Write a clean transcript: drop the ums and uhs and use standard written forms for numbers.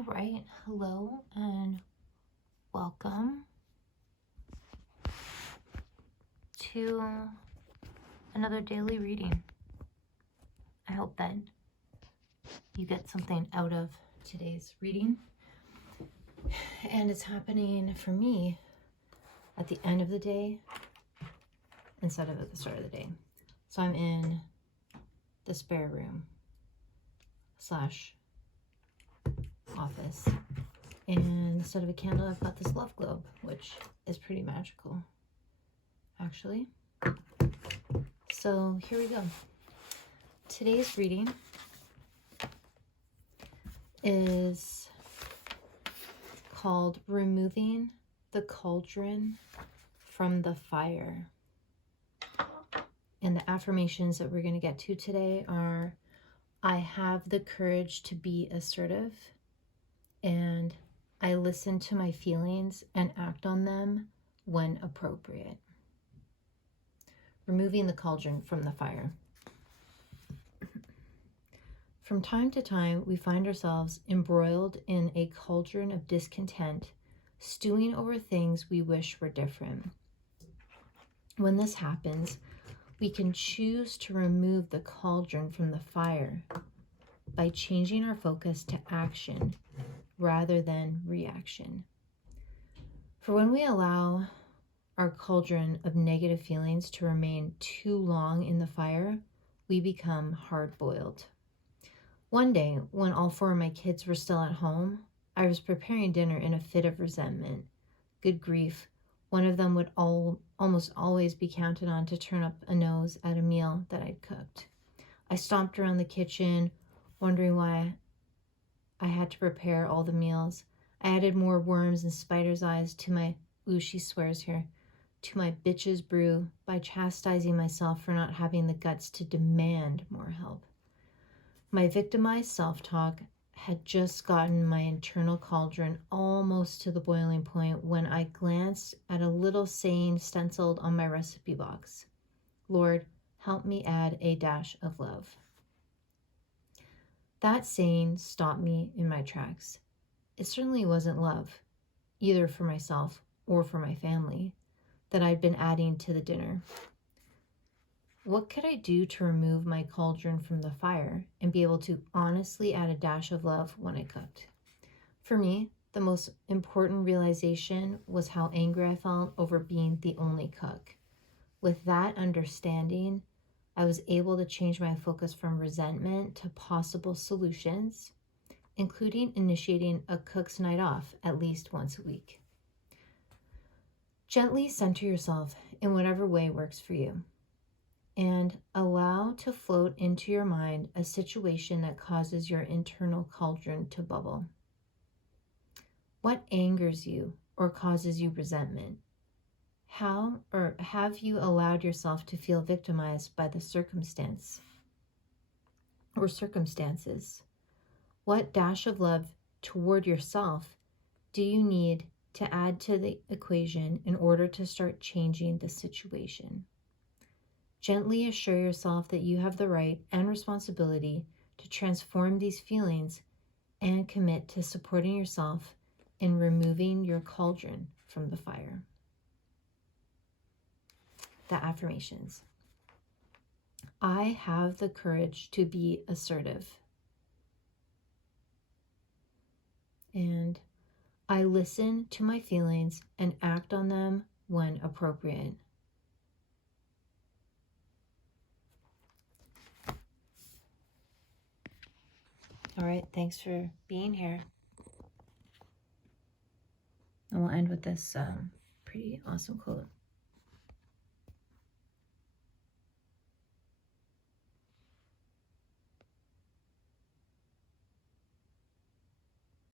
All right, hello and welcome to another daily reading. I hope that you get something out of today's reading. And it's happening for me at the end of the day instead of at the start of the day. So I'm in the spare room / office. And instead of a candle, I've got this love globe, which is pretty magical, actually. So here we go. Today's reading is called Removing the Cauldron from the Fire. And the affirmations that we're going to get to today are, I have the courage to be assertive, and I listen to my feelings and act on them when appropriate. Removing the cauldron from the fire. From time to time, we find ourselves embroiled in a cauldron of discontent, stewing over things we wish were different. When this happens, we can choose to remove the cauldron from the fire by changing our focus to action rather than reaction. For when we allow our cauldron of negative feelings to remain too long in the fire, we become hard-boiled. One day, when all 4 of my kids were still at home, I was preparing dinner in a fit of resentment. Good grief, one of them would almost always be counted on to turn up a nose at a meal that I'd cooked. I stomped around the kitchen, wondering why I had to prepare all the meals. I added more worms and spider's eyes to my, she swears here, to my bitch's brew by chastising myself for not having the guts to demand more help. My victimized self-talk had just gotten my internal cauldron almost to the boiling point when I glanced at a little saying stenciled on my recipe box. Lord, help me add a dash of love. That saying stopped me in my tracks. It certainly wasn't love, either for myself or for my family, that I'd been adding to the dinner. What could I do to remove my cauldron from the fire and be able to honestly add a dash of love when I cooked? For me, the most important realization was how angry I felt over being the only cook. With that understanding, I was able to change my focus from resentment to possible solutions, including initiating a cook's night off at least once a week. Gently center yourself in whatever way works for you, and allow to float into your mind a situation that causes your internal cauldron to bubble. What angers you or causes you resentment? How or have you allowed yourself to feel victimized by the circumstance or circumstances? What dash of love toward yourself do you need to add to the equation in order to start changing the situation? Gently assure yourself that you have the right and responsibility to transform these feelings and commit to supporting yourself in removing your cauldron from the fire. The affirmations. I have the courage to be assertive. And I listen to my feelings and act on them when appropriate. All right, thanks for being here. And we'll end with this pretty awesome quote.